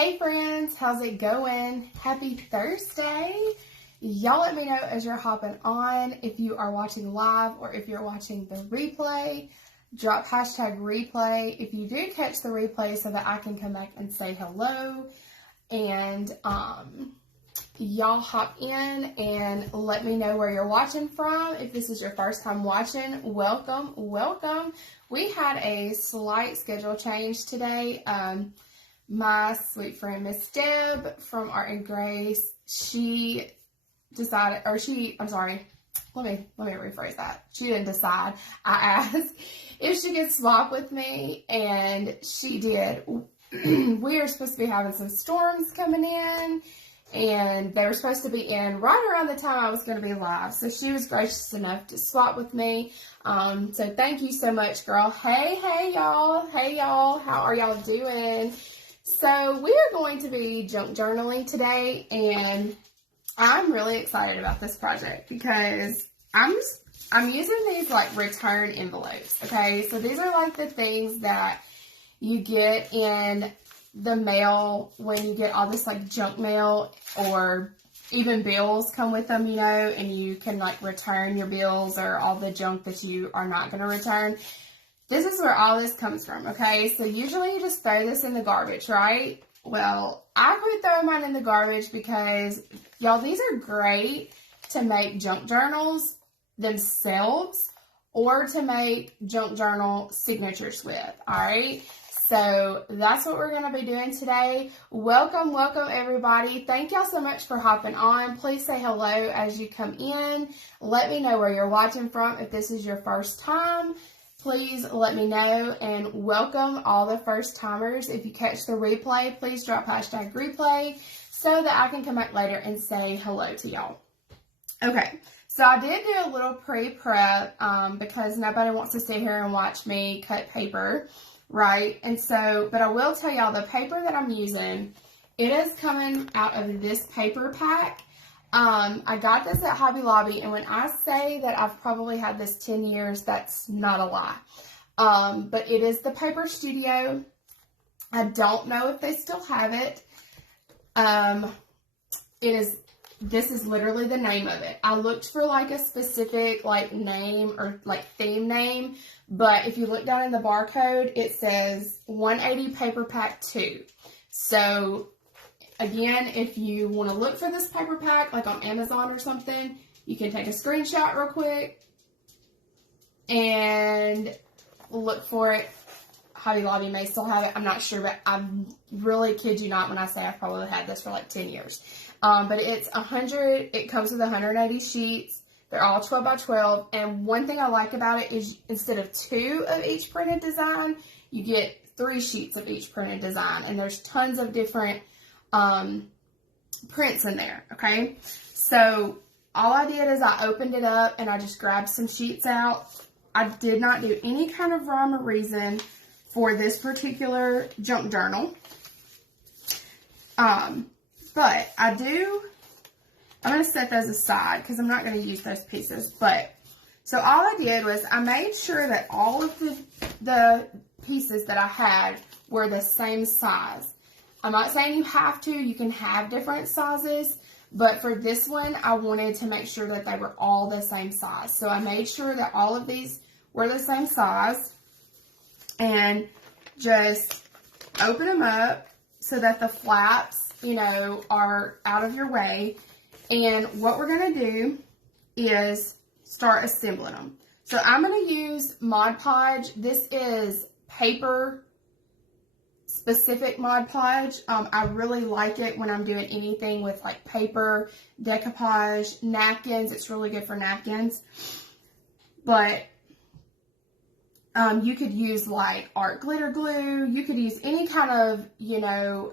Hey friends, how's it going? Happy Thursday. Y'all let me know as you're hopping on if you are watching live or if you're watching the replay. Drop hashtag replay if you do catch the replay so that I can come back and say hello. And y'all hop in and let me know where you're watching from. If this is your first time watching, welcome, welcome. We had a slight schedule change today. My sweet friend, Miss Deb from Art and Grace, she decided, let me rephrase that. She didn't decide. I asked if she could swap with me, and she did. We are supposed to be having some storms coming in, and they were supposed to be in right around the time I was going to be live. So she was gracious enough to swap with me. So thank you so much, girl. Hey y'all. Hey y'all. How are y'all doing? So we are going to be junk journaling today, and I'm really excited about this project because I'm using these like return envelopes. Okay, so these are like the things that you get in the mail when you get all this like junk mail, or even bills come with them, you know, and you can like return your bills or all the junk that you are not going to return. This is where all this comes from, okay? So usually you just throw this in the garbage, right? Well, I quit throwing mine in the garbage because, y'all, these are great to make junk journals themselves or to make junk journal signatures with, all right? So that's what we're going to be doing today. Welcome, welcome, everybody. Thank y'all so much for hopping on. Please say hello as you come in. Let me know where you're watching from if this is your first time. Please let me know, and welcome all the first timers. If you catch the replay, please drop hashtag replay so that I can come back later and say hello to y'all. Okay, so I did do a little pre-prep because nobody wants to sit here and watch me cut paper, right? And so, but I will tell y'all the paper that I'm using, it is coming out of this paper pack. I got this at Hobby Lobby, and when I say that I've probably had this 10 years, that's not a lie. But it is the Paper Studio. I don't know if they still have it. This is literally the name of it. I looked for like a specific like name or like theme name, but if you look down in the barcode, it says 180 Paper Pack 2. So again, if you want to look for this paper pack, like on Amazon or something, you can take a screenshot real quick and look for it. Hobby Lobby may still have it. I'm not sure, but I really kid you not when I say I've probably had this for like 10 years. But it's 100. It comes with 180 sheets. They're all 12 by 12. And one thing I like about it is instead of 2 of each printed design, you get 3 sheets of each printed design. And there's tons of different prints in there, okay? So all I did is I opened it up and I just grabbed some sheets out. I did not do any kind of rhyme or reason for this particular junk journal. But I'm going to set those aside because I'm not going to use those pieces. But, so all I did was I made sure that all of the pieces that I had were the same size. I'm not saying you have to. You can have different sizes. But for this one, I wanted to make sure that they were all the same size. So I made sure that all of these were the same size. And just open them up so that the flaps, you know, are out of your way. And what we're going to do is start assembling them. So I'm going to use Mod Podge. This is paper specific Mod Podge. I really like it when I'm doing anything with like paper, decoupage, napkins. It's really good for napkins. But you could use like art glitter glue. You could use any kind of, you know,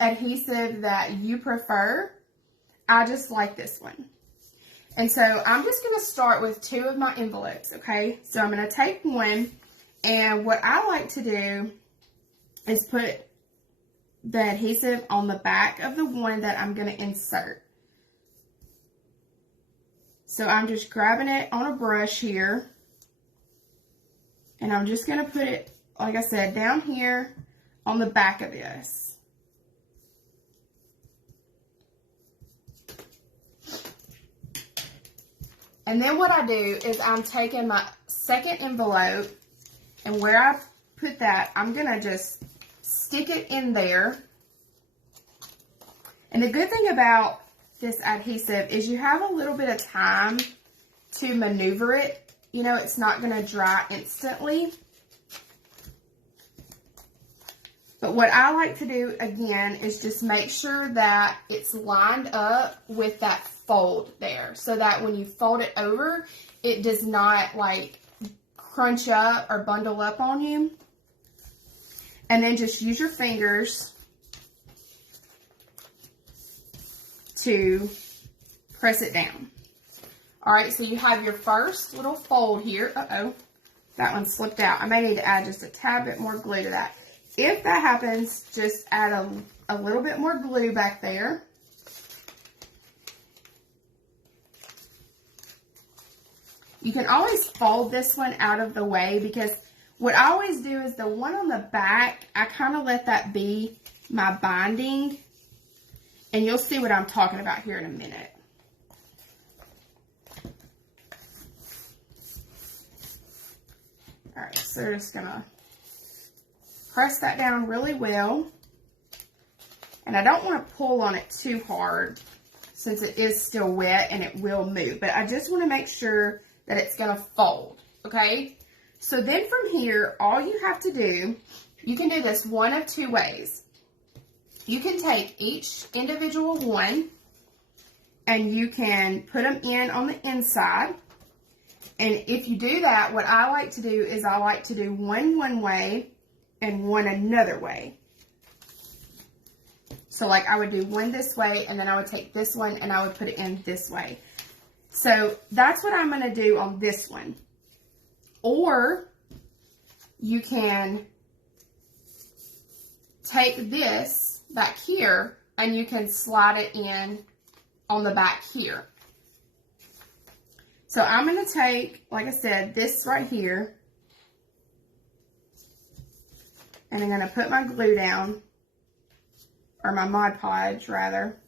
adhesive that you prefer. I just like this one. And so I'm just going to start with 2 of my envelopes, okay? So I'm going to take one, and what I like to do is put the adhesive on the back of the one that I'm going to insert. So I'm just grabbing it on a brush here, and I'm just going to put it, like I said, down here on the back of this. And then what I do is I'm taking my second envelope, and where I put that, I'm going to just stick it in there. And the good thing about this adhesive is you have a little bit of time to maneuver it. You know, it's not going to dry instantly. But what I like to do, again, is just make sure that it's lined up with that fold there, so that when you fold it over, it does not, like, crunch up or bundle up on you. And then just use your fingers to press it down. All right, so you have your first little fold here. Uh-oh, that one slipped out. I may need to add just a tad bit more glue to that. If that happens, just add a little bit more glue back there. You can always fold this one out of the way, because what I always do is the one on the back, I kind of let that be my binding. And you'll see what I'm talking about here in a minute. All right, so we're just going to press that down really well. And I don't want to pull on it too hard, since it is still wet and it will move. But I just want to make sure that it's going to fold, okay? So then from here, all you have to do, you can do this one of two ways. You can take each individual one and you can put them in on the inside. And if you do that, what I like to do is I like to do one way and one another way. So like I would do one this way, and then I would take this one and I would put it in this way. So that's what I'm going to do on this one. Or you can take this back here and you can slide it in on the back here. So I'm going to take, like I said, this right here, and I'm going to put my glue down, or my Mod Podge rather.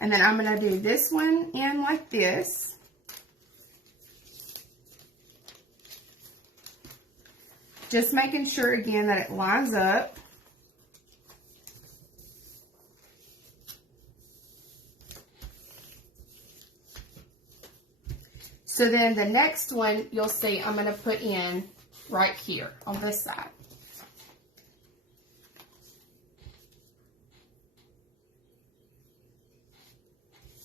And then I'm going to do this one in like this. Just making sure again that it lines up. So then the next one you'll see I'm going to put in right here on this side.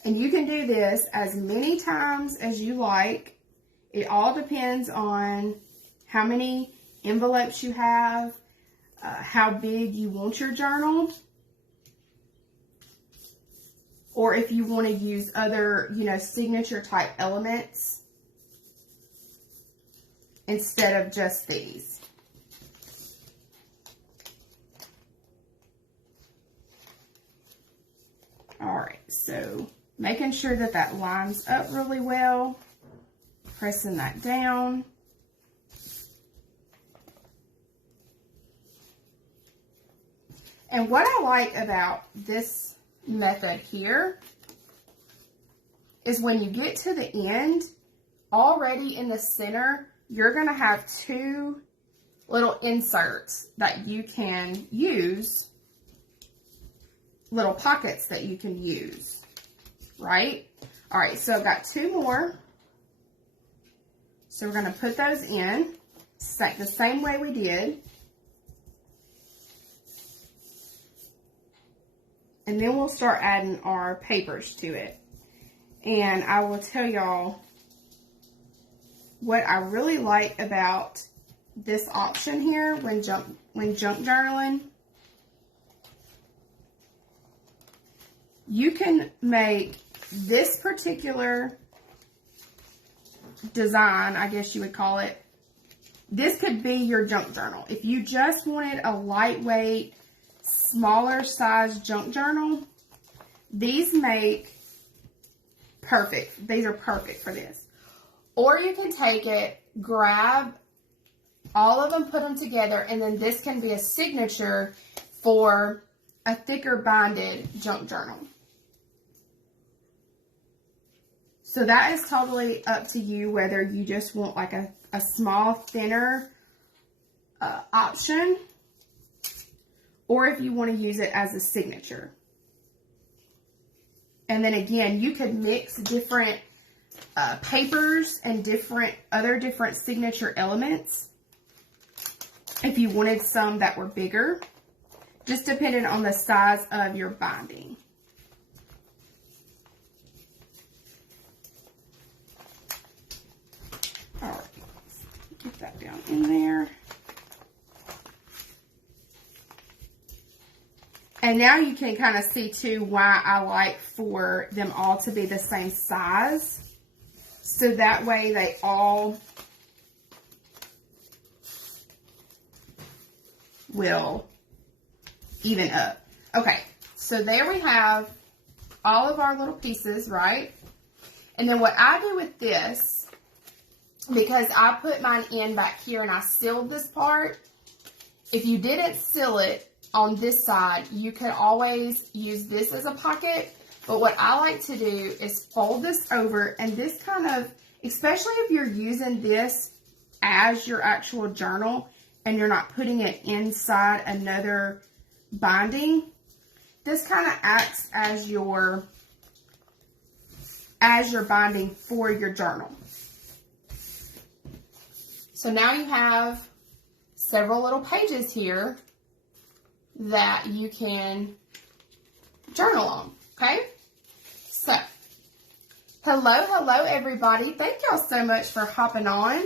And you can do this as many times as you like. It all depends on how many envelopes you have, how big you want your journal, or if you want to use other, signature type elements instead of just these. All right, so making sure that that lines up really well, pressing that down. And what I like about this method here is when you get to the end, already in the center, you're going to have two little inserts that you can use, little pockets that you can use, right? All right, so I've got two more. So we're going to put those in the same way we did. And then we'll start adding our papers to it. And I will tell y'all what I really like about this option here when junk journaling. You can make this particular design, I guess you would call it. This could be your junk journal. If you just wanted a lightweight, smaller size junk journal, these make perfect. These are perfect for this. Or you can take it, grab all of them, put them together, and then this can be a signature for a thicker binded junk journal. So that is totally up to you whether you just want like a small, thinner option, or if you want to use it as a signature. And then again, you could mix different papers and other different signature elements if you wanted some that were bigger, just depending on the size of your binding. All right, get that down in there. And now you can kind of see too why I like for them all to be the same size. So that way they all will even up. Okay, so there we have all of our little pieces, right? And then what I do with this, because I put mine in back here and I sealed this part, if you didn't seal it on this side, you could always use this as a pocket. But what I like to do is fold this over, and this kind of, especially if you're using this as your actual journal and you're not putting it inside another binding, this kind of acts as your binding for your journal. So now you have several little pages here that you can journal on, okay? So, hello everybody. Thank y'all so much for hopping on.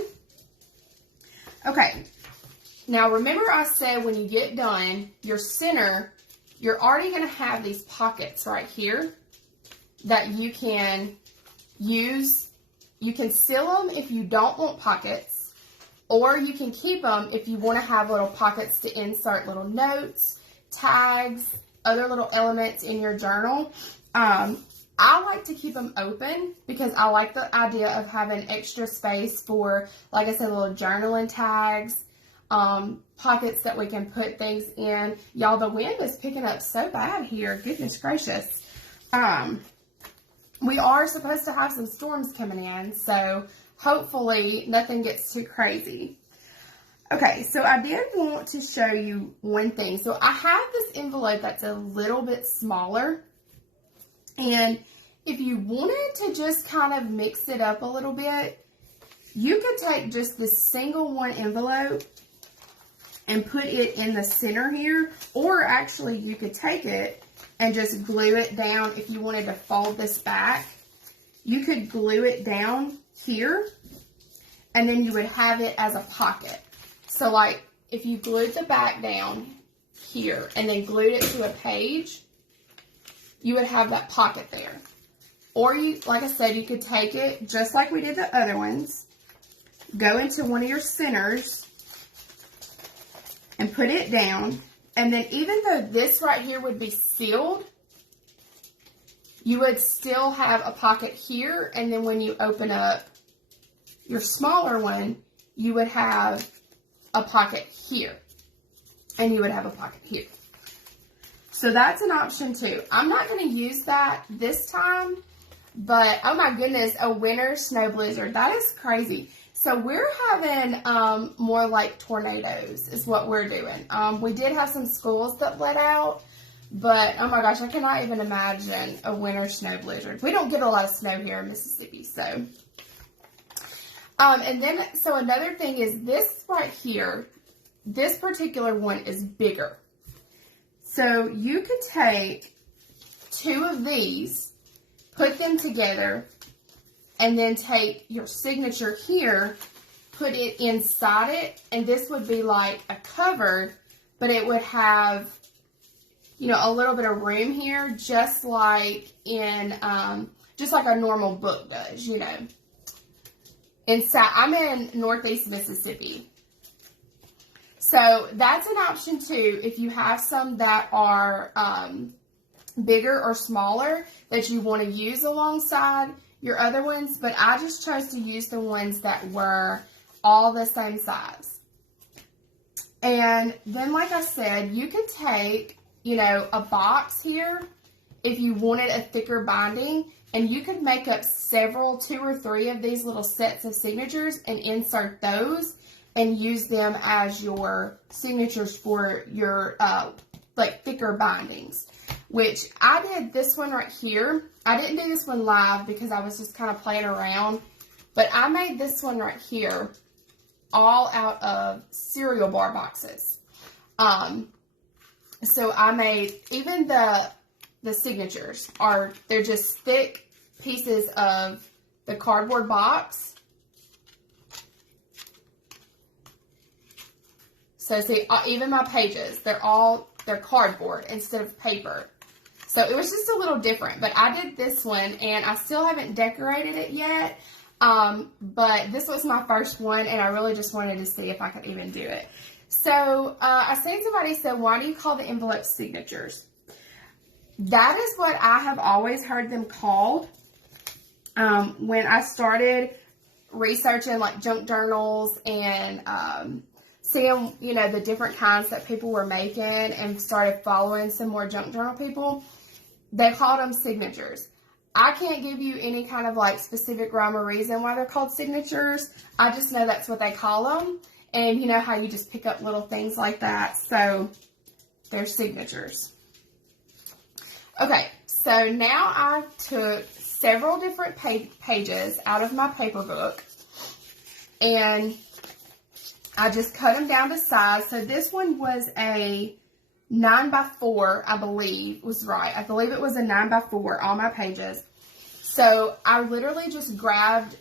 Okay, now remember I said when you get done, your center, you're already going to have these pockets right here that you can use. You can seal them if you don't want pockets, or you can keep them if you want to have little pockets to insert little notes, tags, other little elements in your journal. I like to keep them open because I like the idea of having extra space for, like I said, little journaling tags, pockets that we can put things in. Y'all, the wind is picking up so bad here. Goodness gracious. We are supposed to have some storms coming in, so hopefully nothing gets too crazy. Okay, so I did want to show you one thing. So I have this envelope that's a little bit smaller. And if you wanted to just kind of mix it up a little bit, you could take just this single one envelope and put it in the center here. Or actually, you could take it and just glue it down. If you wanted to fold this back, you could glue it down here. And then you would have it as a pocket. So like if you glued the back down here and then glued it to a page, you would have that pocket there. Or you, like I said, you could take it just like we did the other ones, go into one of your centers and put it down. And then even though this right here would be sealed, you would still have a pocket here. And then when you open up your smaller one, you would have a pocket here, and you would have a pocket here. So that's an option too. I'm not going to use that this time, but oh my goodness, a winter snow blizzard. That is crazy. So we're having more like tornadoes is what we're doing. We did have some schools that let out, but oh my gosh, I cannot even imagine a winter snow blizzard. We don't get a lot of snow here in Mississippi, so. And then, so another thing is this right here, this particular one is bigger. So you could take two of these, put them together, and then take your signature here, put it inside it, and this would be like a cover, but it would have, you know, a little bit of room here, just like in, just like a normal book does, you know. Inside, I'm in Northeast Mississippi. So that's an option too. If you have some that are bigger or smaller that you want to use alongside your other ones. But I just chose to use the ones that were all the same size. And then, like I said, you could take, you know, a box here if you wanted a thicker binding, and you could make up several, 2 or 3 of these little sets of signatures and insert those and use them as your signatures for your, like, thicker bindings. Which I did this one right here. I didn't do this one live because I was just kind of playing around. But I made this one right here all out of cereal bar boxes. So I made, even the signatures they're just thick pieces of the cardboard box. So see, even my pages, they're cardboard instead of paper. So it was just a little different, but I did this one and I still haven't decorated it yet. But this was my first one and I really just wanted to see if I could even do it. So, I seen somebody say, why do you call the envelopes signatures? That is what I have always heard them called. When I started researching like junk journals and, seeing, you know, the different kinds that people were making and started following some more junk journal people, they called them signatures. I can't give you any kind of like specific rhyme or reason why they're called signatures. I just know that's what they call them. And you know how you just pick up little things like that. So they're signatures. Okay, so now I took several different pages out of my paper book. And I just cut them down to size. So this one was a 9x4, I believe was right. I believe it was a 9x4, all my pages. So I literally just grabbed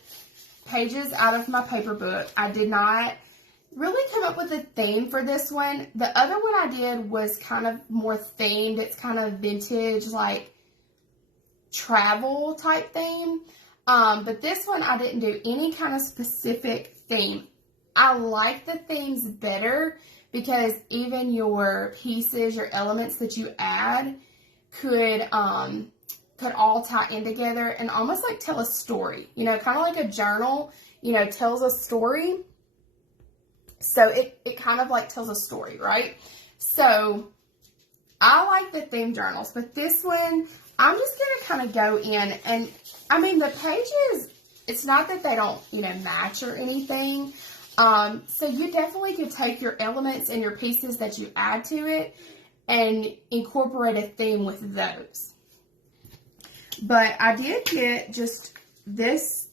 pages out of my paper book. I did not really come up with a theme for this one. The other one I did was kind of more themed. It's kind of vintage, like travel type theme. But this one I didn't do any kind of specific theme. I like the themes better because even your pieces, your elements that you add could all tie in together and almost like tell a story. You know, kind of like a journal, you know, tells a story. So it kind of like tells a story, right? So I like the theme journals, but this one, I'm just going to kind of go in and, I mean, the pages, it's not that they don't, you know, match or anything. So you definitely could take your elements and your pieces that you add to it and incorporate a theme with those. But I did get just this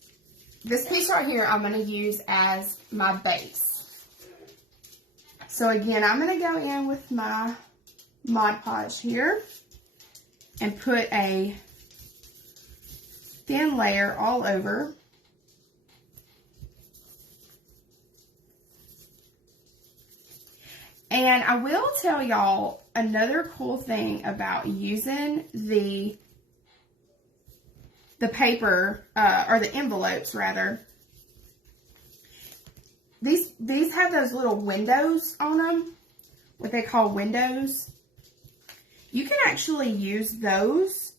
piece right here I'm going to use as my base. So again, I'm going to go in with my Mod Podge here and put a thin layer all over. And I will tell y'all another cool thing about using the paper, or the envelopes rather. These have those little windows on them, what they call windows. You can actually use those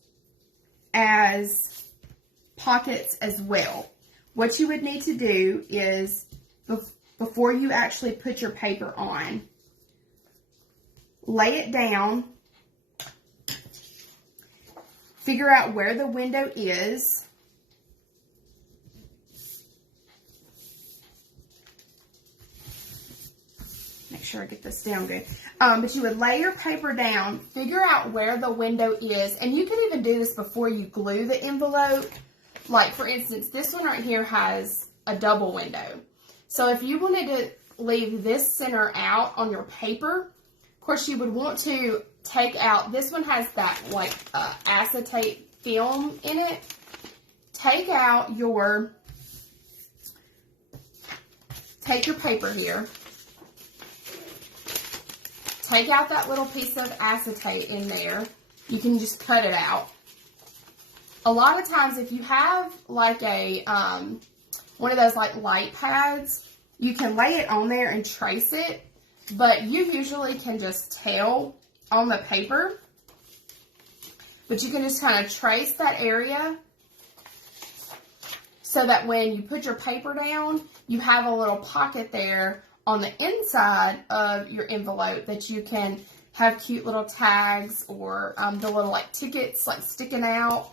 as pockets as well. What you would need to do is, before you actually put your paper on, lay it down, figure out where the window is, make sure I get this down good, but you would lay your paper down, figure out where the window is, and you can even do this before you glue the envelope. Like, for instance, this one right here has a double window. So if you wanted to leave this center out on your paper, of course, you would want to take out, this one has that like acetate film in it. Take your paper here. Take out that little piece of acetate in there. You can just cut it out. A lot of times if you have like a, one of those like light pads, you can lay it on there and trace it. But you usually can just tell on the paper. But you can just kind of trace that area so that when you put your paper down, you have a little pocket there on the inside of your envelope that you can have cute little tags or the little like tickets like sticking out.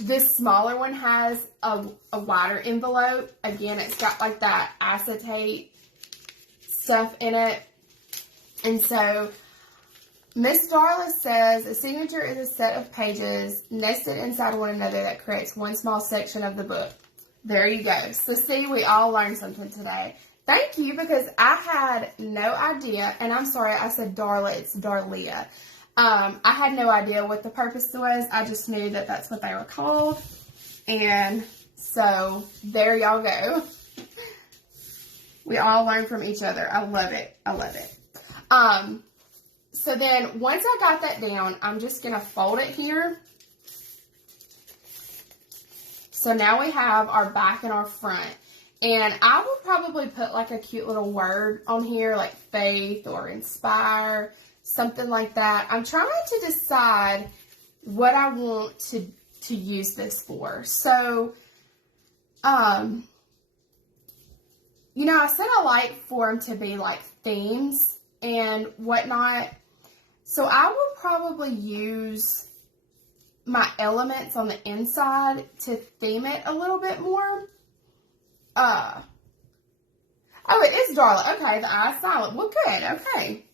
This smaller one has a wider envelope. Again, it's got like that acetate stuff in it. And so Miss Darla says, a signature is a set of pages nested inside one another that creates one small section of the book. There you go. So see, we all learned something today. Thank you, because I had no idea, and I'm sorry I said Darla, it's Darlia. I had no idea what the purpose was. I just knew that that's what they were called. And so there y'all go. We all learn from each other. I love it. I love it. So then once I got that down, I'm just going to fold it here. So now we have our back and our front. And I will probably put like a cute little word on here, like faith or inspire, something like that. I'm trying to decide what I want to use this for. So, you know, I said I like for them to be like themes and whatnot. So I will probably use my elements on the inside to theme it a little bit more. Oh, it is Darla. Okay, the eye's silent. Well, good. Okay.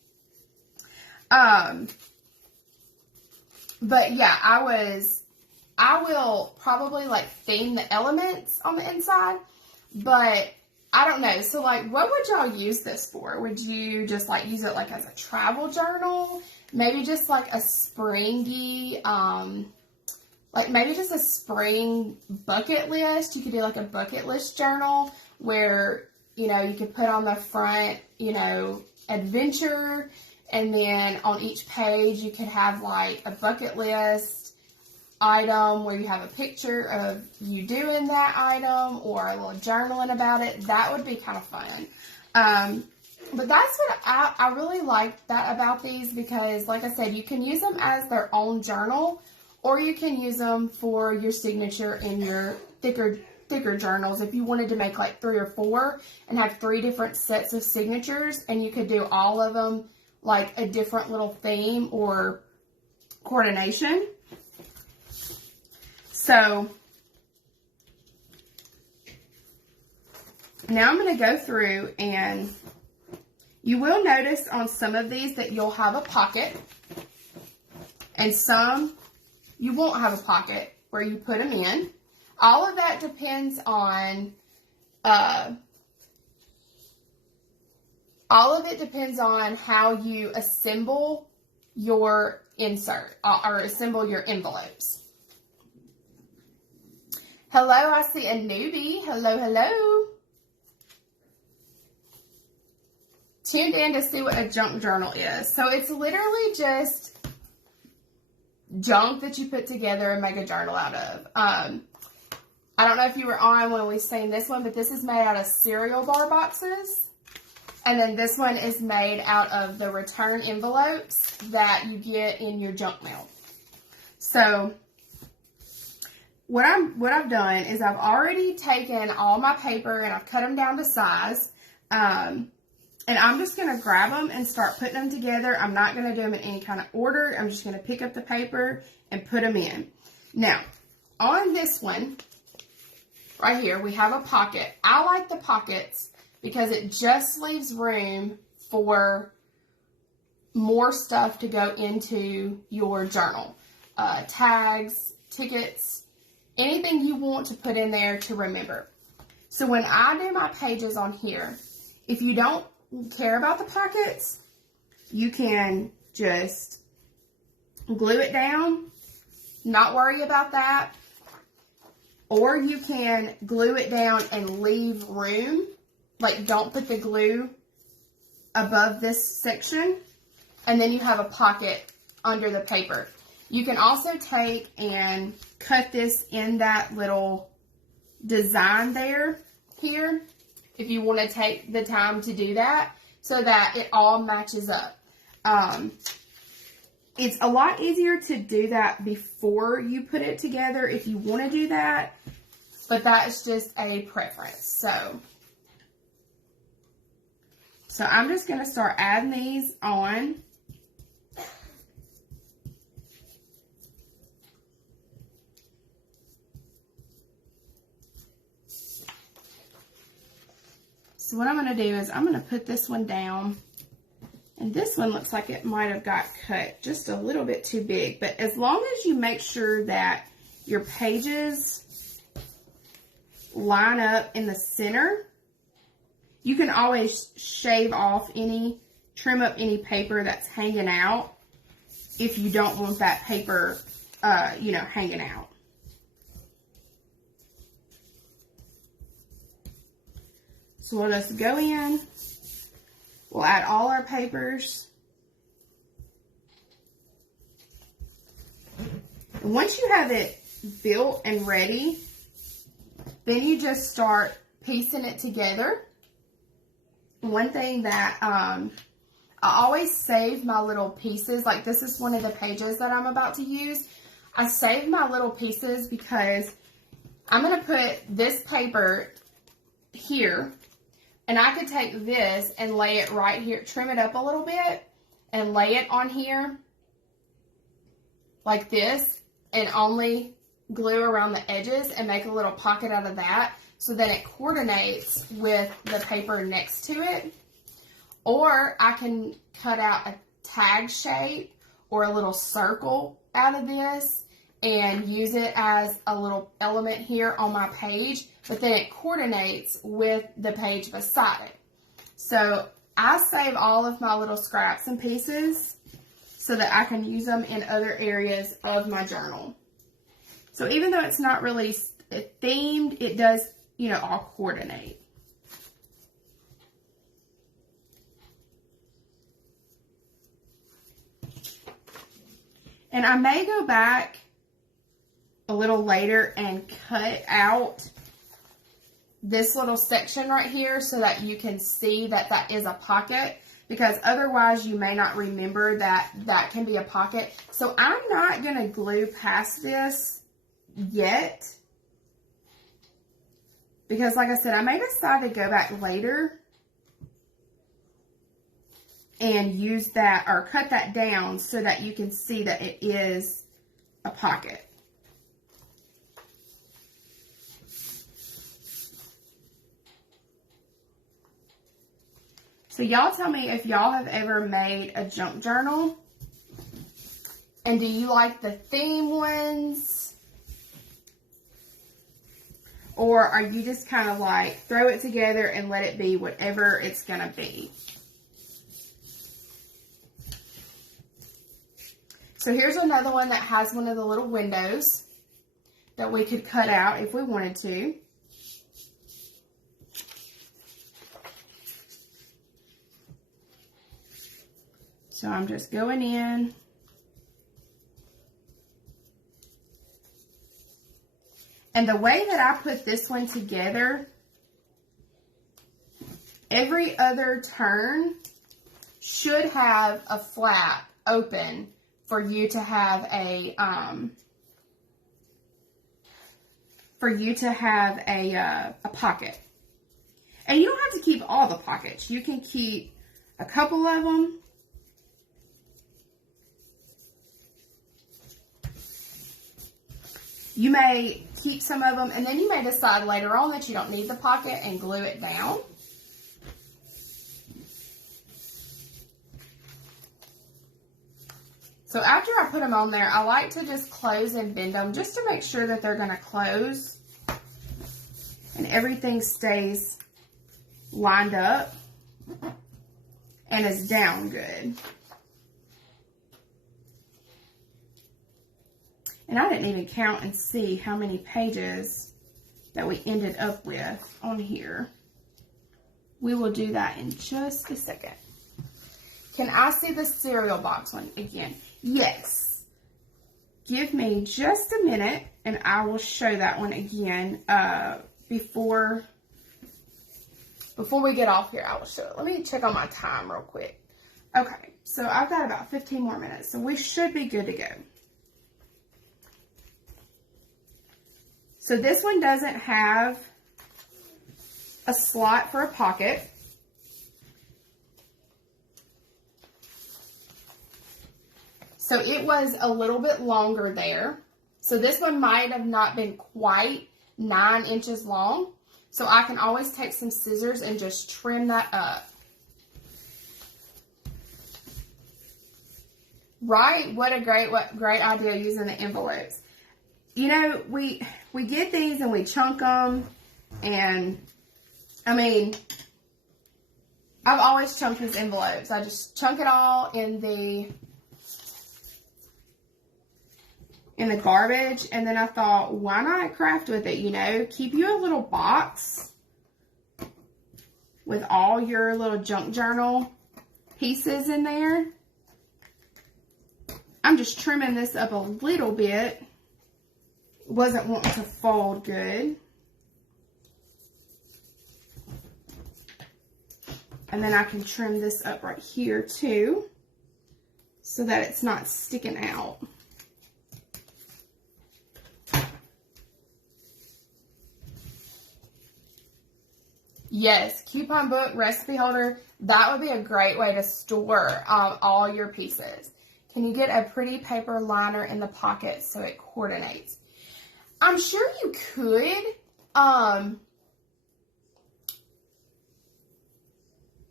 But yeah, I will probably like theme the elements on the inside, but I don't know. So like, what would y'all use this for? Would you just like use it like as a travel journal? Maybe just like a springy, like maybe just a spring bucket list. You could do like a bucket list journal where, you know, you could put on the front, you know, adventure, and then on each page you could have like a bucket list item where you have a picture of you doing that item or a little journaling about it. That would be kind of fun. But that's what I really like that about these, because like I said, you can use them as their own journal, or you can use them for your signature in your thicker journals. If you wanted to make like 3 or 4 and have 3 different sets of signatures, and you could do all of them like a different little theme or coordination. So now I'm going to go through, and you will notice on some of these that you'll have a pocket, and some you won't have a pocket where you put them in. All of that depends on, how you assemble your insert or assemble your envelopes. Hello, I see a newbie. Hello, hello. Tuned in to see what a junk journal is. So it's literally just junk that you put together and make a journal out of. I don't know if you were on when we seen this one, but this is made out of cereal bar boxes. And then this one is made out of the return envelopes that you get in your junk mail. So what I've done is I've already taken all my paper and I've cut them down to size. And I'm just going to grab them and start putting them together. I'm not going to do them in any kind of order. I'm just going to pick up the paper and put them in. Now, on this one, right here, we have a pocket. I like the pockets because it just leaves room for more stuff to go into your journal. Tags, tickets, anything you want to put in there to remember. So when I do my pages on here, if you don't care about the pockets, you can just glue it down, not worry about that. Or you can glue it down and leave room. Like, don't put the glue above this section, and then you have a pocket under the paper. You can also take and cut this in that little design here, if you want to take the time to do that, so that it all matches up. It's a lot easier to do that before you put it together if you want to do that, but that's just a preference. So So I'm just going to start adding these on. So what I'm going to do is I'm going to put this one down. And this one looks like it might have got cut just a little bit too big. But as long as you make sure that your pages line up in the center, you can always shave off trim up any paper that's hanging out if you don't want that paper, hanging out. So we'll just go in, we'll add all our papers. And once you have it built and ready, then you just start piecing it together. One thing that I always save my little pieces, like this is one of the pages that I'm about to use. I save my little pieces because I'm going to put this paper here, and I could take this and lay it right here, trim it up a little bit, and lay it on here like this, and only glue around the edges and make a little pocket out of that so that it coordinates with the paper next to it. Or I can cut out a tag shape or a little circle out of this and use it as a little element here on my page, but then it coordinates with the page beside it. So I save all of my little scraps and pieces so that I can use them in other areas of my journal. So even though it's not really themed, it does, all coordinate. And I may go back a little later and cut out this little section right here so that you can see that that is a pocket, because otherwise you may not remember that that can be a pocket. So I'm not going to glue past this yet, because like I said, I may decide to go back later and use that or cut that down so that you can see that it is a pocket. So y'all tell me if y'all have ever made a junk journal, and do you like the theme ones, or are you just kind of like throw it together and let it be whatever it's gonna be? So here's another one that has one of the little windows that we could cut out if we wanted to. So I'm just going in. And the way that I put this one together, every other turn should have a flap open for you to have a pocket. And you don't have to keep all the pockets. You can keep a couple of them. You may keep some of them, and then you may decide later on that you don't need the pocket and glue it down. So after I put them on there, I like to just close and bend them just to make sure that they're going to close and everything stays lined up and is down good. And I didn't even count and see how many pages that we ended up with on here. We will do that in just a second. Can I see the cereal box one again? Yes. Give me just a minute and I will show that one again before we get off here. I will show it. Let me check on my time real quick. Okay, so I've got about 15 more minutes, so we should be good to go. So this one doesn't have a slot for a pocket. So it was a little bit longer there. So this one might have not been quite 9 inches long. So I can always take some scissors and just trim that up. Right? What a great idea using the envelopes. You know, we get these and we chunk them, and I mean, I've always chunked these envelopes. I just chunk it all in the garbage, and then I thought, why not craft with it, you know? Keep you a little box with all your little junk journal pieces in there. I'm just trimming this up a little bit. Wasn't wanting to fold good. And then I can trim this up right here too, so that it's not sticking out. Yes, coupon book, recipe holder, that would be a great way to store all your pieces. Can you get a pretty paper liner in the pocket so it coordinates? I'm sure you could. I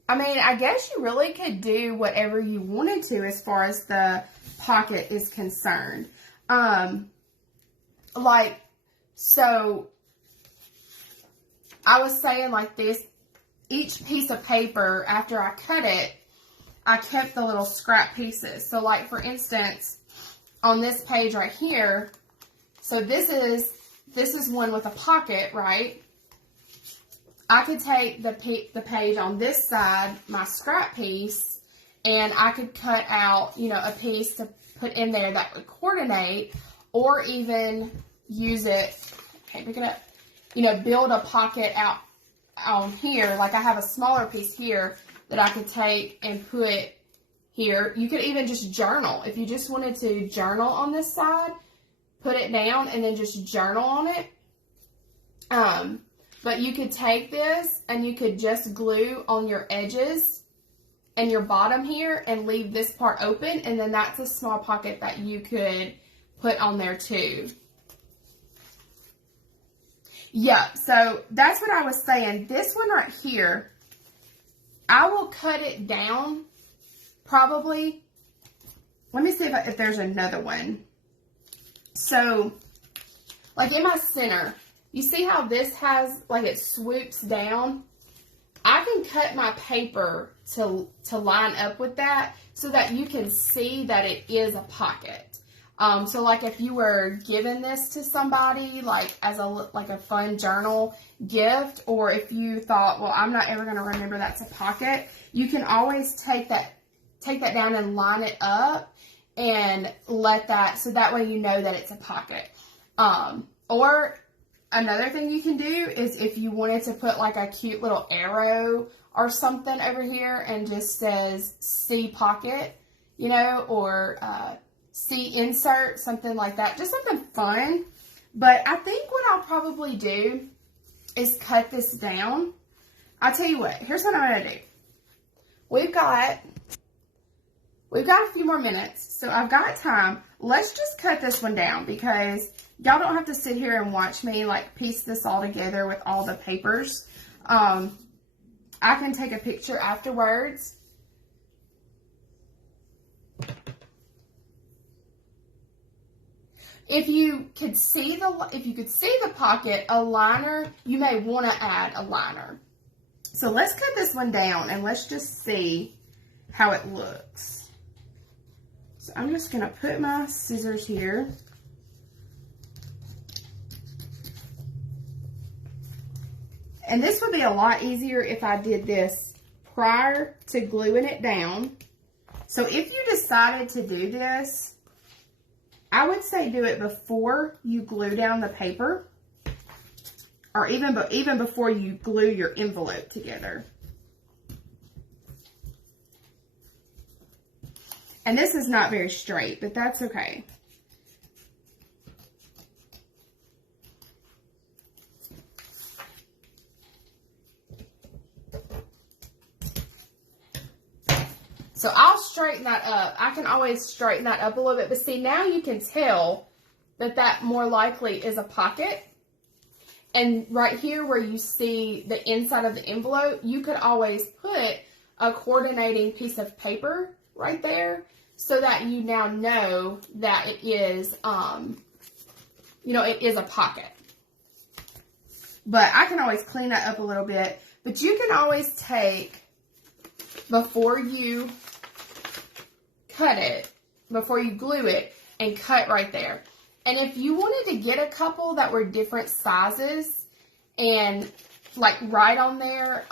mean, I guess you really could do whatever you wanted to as far as the pocket is concerned. So I was saying like this, each piece of paper, after I cut it, I kept the little scrap pieces. So like for instance, on this page right here, so this is one with a pocket, right? I could take the page on this side, my scrap piece, and I could cut out, you know, a piece to put in there that would coordinate, or even use it, okay, pick it up, you know, build a pocket out on here. Like I have a smaller piece here that I could take and put here. You could even just journal. If you just wanted to journal on this side, put it down and then just journal on it. But you could take this and you could just glue on your edges and your bottom here and leave this part open, and then that's a small pocket that you could put on there too. Yeah, so that's what I was saying. This one right here, I will cut it down probably. Let me see if there's another one. So, like in my center, you see how this has, like it swoops down? I can cut my paper to line up with that so that you can see that it is a pocket. So like if you were giving this to somebody, like as a fun journal gift, or if you thought, well, I'm not ever going to remember that's a pocket, you can always take that down and line it up and let that, so that way you know that it's a pocket. Or another thing you can do is if you wanted to put like a cute little arrow or something over here and just says C pocket, you know, or C insert, something like that. Just something fun. But I think what I'll probably do is cut this down. I'll tell you what, here's what I'm going to do. We've got a few more minutes, so I've got time. Let's just cut this one down because y'all don't have to sit here and watch me like piece this all together with all the papers. I can take a picture afterwards. If you could see the pocket, a liner, you may want to add a liner. So let's cut this one down and let's just see how it looks. So I'm just going to put my scissors here. And this would be a lot easier if I did this prior to gluing it down. So if you decided to do this, I would say do it before you glue down the paper, or even before you glue your envelope together. And this is not very straight, but that's okay. So I'll straighten that up. I can always straighten that up a little bit. But see, now you can tell that that more likely is a pocket. And right here where you see the inside of the envelope, you could always put a coordinating piece of paper right there so that you now know that it is, it is a pocket. But I can always clean that up a little bit. But you can always take, before you cut it, before you glue it, and cut right there. And if you wanted to get a couple that were different sizes and like right on there,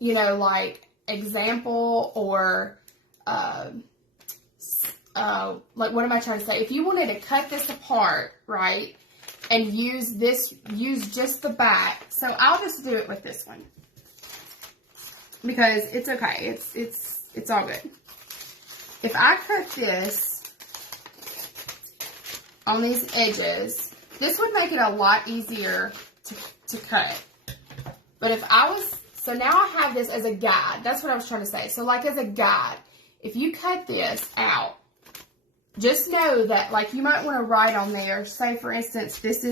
like example or like what am I trying to say? If you wanted to cut this apart, right, and use just the back. So I'll just do it with this one because it's okay. It's all good. If I cut this on these edges, this would make it a lot easier to cut. But if I was, so now I have this as a guide. That's what I was trying to say. So like as a guide, if you cut this out, just know that like you might want to write on there, say for instance, this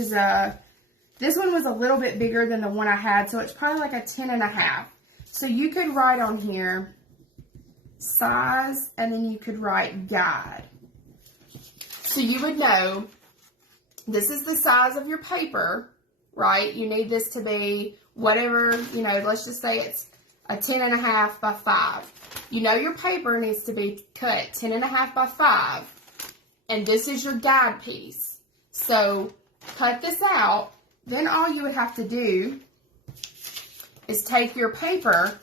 one was a little bit bigger than the one I had, so it's probably like a 10.5. So you could write on here size, and then you could write guide. So you would know this is the size of your paper, right? You need this to be whatever, let's just say it's a 10.5 by 5. You know your paper needs to be cut 10.5 by 5. And this is your guide piece. So cut this out. Then all you would have to do is take your paper.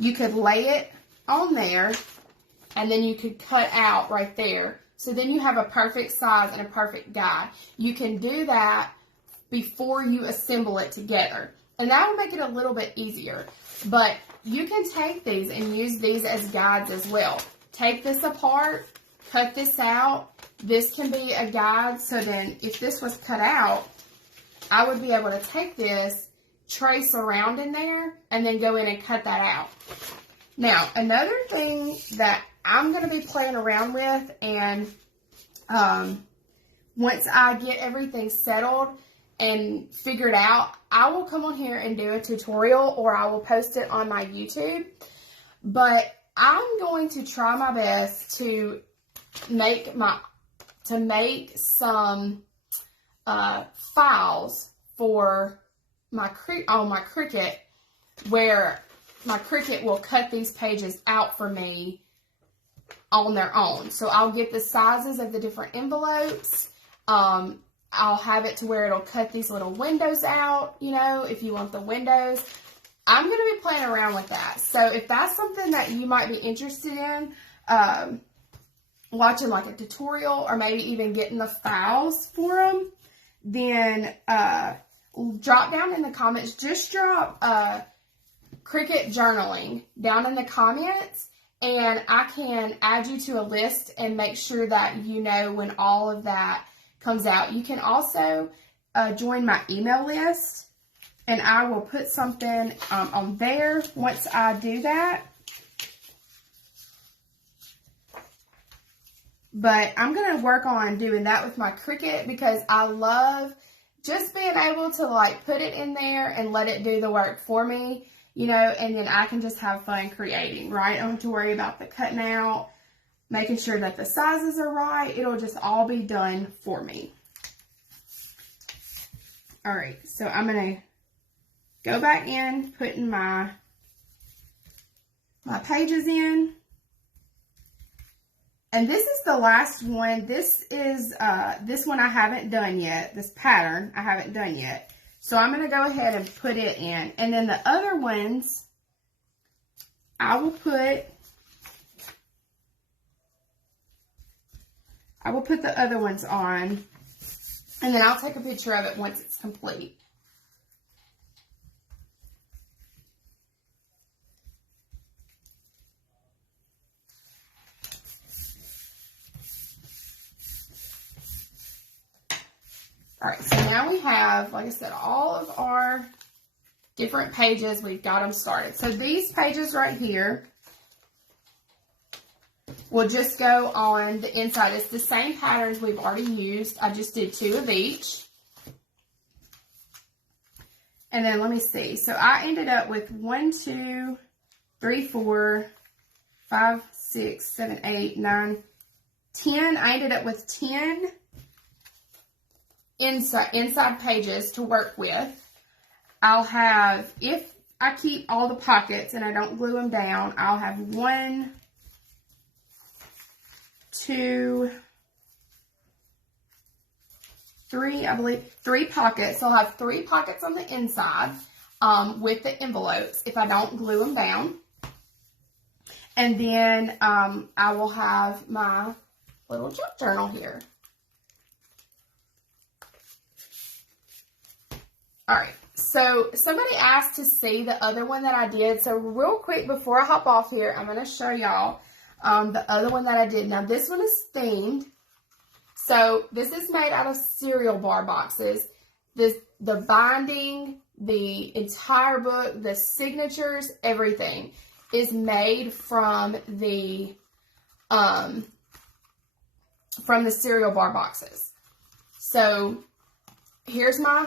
You could lay it on there, and then you could cut out right there. So then you have a perfect size and a perfect guide. You can do that before you assemble it together. And that will make it a little bit easier. But you can take these and use these as guides as well. Take this apart, cut this out. This can be a guide. So then if this was cut out, I would be able to take this, trace around in there, and then go in and cut that out. Now, another thing that I'm going to be playing around with, and once I get everything settled and figured out, I will come on here and do a tutorial, or I will post it on my YouTube. But I'm going to try my best to make some files for my Cricut, where my Cricut will cut these pages out for me on their own. So I'll get the sizes of the different envelopes. I'll have it to where it'll cut these little windows out, if you want the windows. I'm going to be playing around with that. So if that's something that you might be interested in, watching like a tutorial or maybe even getting the files for them, then drop down in the comments. Just drop Cricut journaling down in the comments, and I can add you to a list and make sure that you know when all of that comes out. You can also join my email list, and I will put something on there once I do that. But I'm going to work on doing that with my Cricut because I love just being able to like put it in there and let it do the work for me, and then I can just have fun creating, right? I don't have to worry about the cutting out, making sure that the sizes are right. It'll just all be done for me. All right, so I'm going to go back in, putting my pages in. And this is the last one. This is this one I haven't done yet. This pattern I haven't done yet. So I'm going to go ahead and put it in. And then the other ones, I will put the other ones on. And then I'll take a picture of it once it's complete. All right, so now we have, like I said, all of our different pages. We've got them started. So these pages right here will just go on the inside. It's the same patterns we've already used. I just did 2 of each. And then let me see. So I ended up with 1, 2, 3, 4, 5, 6, 7, 8, 9, 10. I ended up with 10 inside pages to work with. I'll have, if I keep all the pockets and I don't glue them down, I'll have 1, 2, 3, I believe, 3 pockets. So I'll have 3 pockets on the inside with the envelopes if I don't glue them down. And then I will have my little junk journal here. All right, so somebody asked to see the other one that I did. So real quick, before I hop off here, I'm going to show y'all the other one that I did. Now, this one is themed. So this is made out of cereal bar boxes. The binding, the entire book, the signatures, everything is made from the cereal bar boxes. So here's my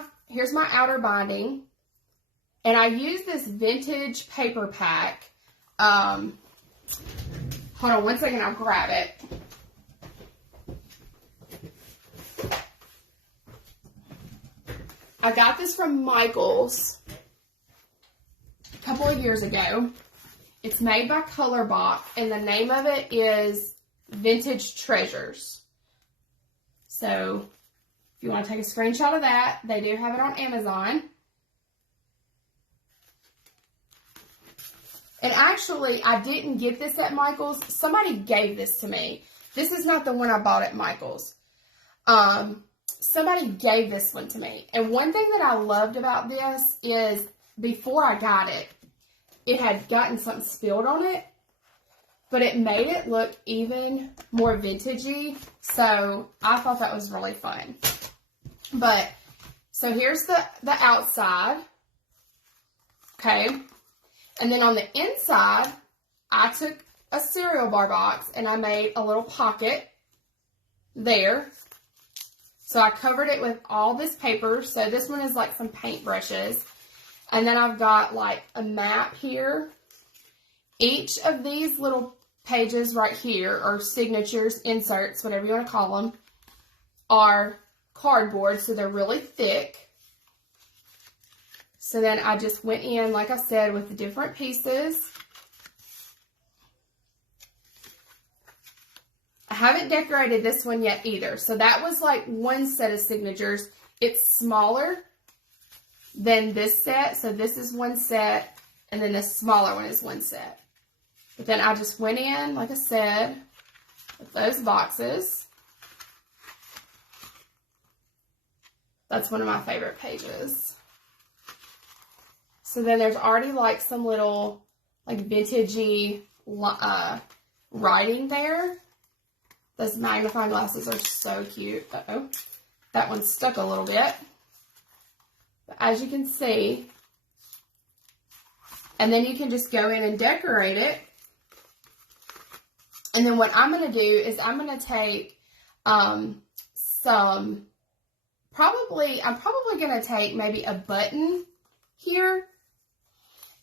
outer binding, and I use this vintage paper pack. Hold on one second, I'll grab it. I got this from Michael's a couple of years ago. It's made by Colorbach, and the name of it is Vintage Treasures. So if you want to take a screenshot of that, they do have it on Amazon. And actually, I didn't get this at Michael's. Somebody gave this to me. This is not the one I bought at Michael's. Somebody gave this one to me. And one thing that I loved about this is before I got it, it had gotten something spilled on it, but it made it look even more vintagey. So I thought that was really fun. But, so here's the outside. Okay. And then on the inside, I took a cereal bar box and I made a little pocket there. So I covered it with all this paper. So this one is like some paint brushes. And then I've got like a map here. Each of these little pages right here, or signatures, inserts, whatever you want to call them, are cardboard. So they're really thick. So then I just went in, like I said, with the different pieces. I haven't decorated this one yet either. So that was like one set of signatures. It's smaller than this set. So this is one set, and then the smaller one is one set. But then I just went in, like I said, with those boxes. That's one of my favorite pages. So then there's already like some little like vintagey writing there. Those magnifying glasses are so cute. Uh-oh. That one stuck a little bit. But as you can see, and then you can just go in and decorate it. And then what I'm going to do is I'm going to take I'm probably going to take maybe a button here.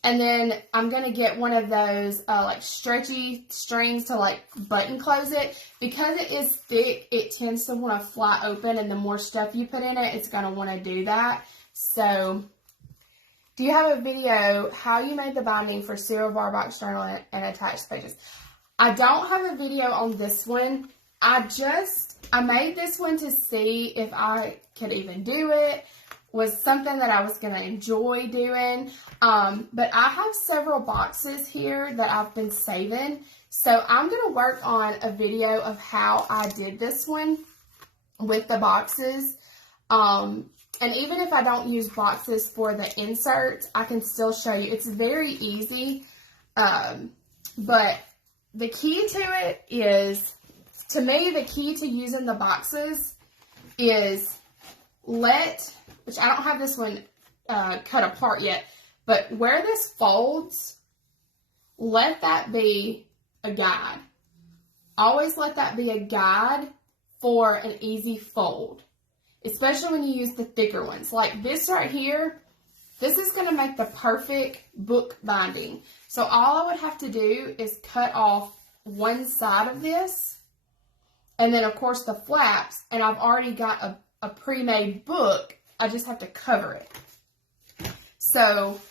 And then I'm going to get one of those like stretchy strings to like button close it. Because it is thick, it tends to want to fly open, and the more stuff you put in it, it's going to want to do that. So, do you have a video how you made the binding for Cereal Bar Box Journal and attached pages? I don't have a video on this one. I made this one to see if I could even do it. Was something that I was going to enjoy doing. But I have several boxes here that I've been saving. So I'm going to work on a video of how I did this one with the boxes. And even if I don't use boxes for the inserts, I can still show you. It's very easy. But the key to it is, to me, the key to using the boxes is which I don't have this one cut apart yet, But where this folds, let that be a guide. Always let that be a guide for an easy fold, especially when you use the thicker ones. Like this right here, this is going to make the perfect book binding. So all I would have to do is cut off one side of this, and then of course the flaps, and I've already got a pre-made book. I just have to cover it. So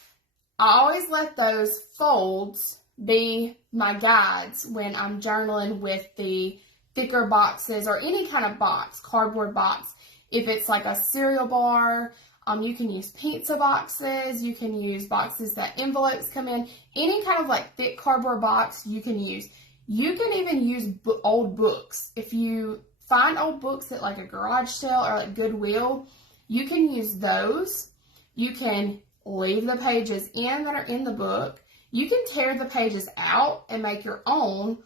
I always let those folds be my guides when I'm journaling with the thicker boxes or any kind of box, cardboard box. If it's like a cereal bar, you can use pizza boxes, you can use boxes that envelopes come in, any kind of like thick cardboard box you can use. You can even use old books. If you find old books at like a garage sale or like Goodwill, you can use those. You can leave the pages in that are in the book. You can tear the pages out and make your own.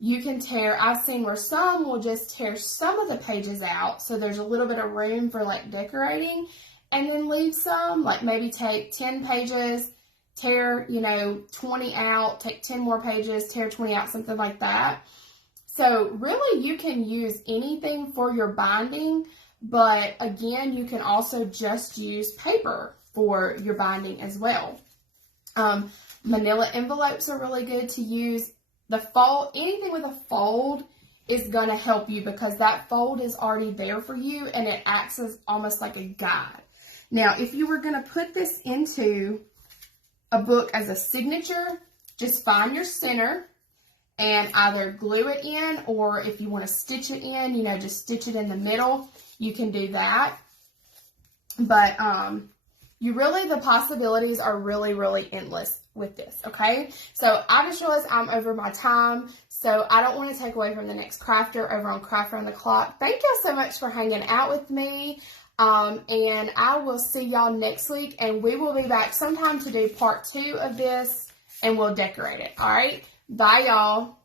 You can tear, I've seen where some will just tear some of the pages out so there's a little bit of room for like decorating, and then leave some, like maybe take 10 pages, tear, 20 out, take 10 more pages, tear 20 out, something like that. So really you can use anything for your binding, but again, you can also just use paper for your binding as well. Manila envelopes are really good to use. The fold, anything with a fold is going to help you because that fold is already there for you and it acts as almost like a guide. Now, if you were going to put this into a book as a signature, just find your center and either glue it in, or if you want to stitch it in, just stitch it in the middle, you can do that. But the possibilities are really, really endless with this, okay? So I just realized I'm over my time, so I don't want to take away from the next crafter over on Craft Around the Clock. Thank y'all so much for hanging out with me, and I will see y'all next week, and we will be back sometime to do part 2 of this, and we'll decorate it, all right? Bye, y'all.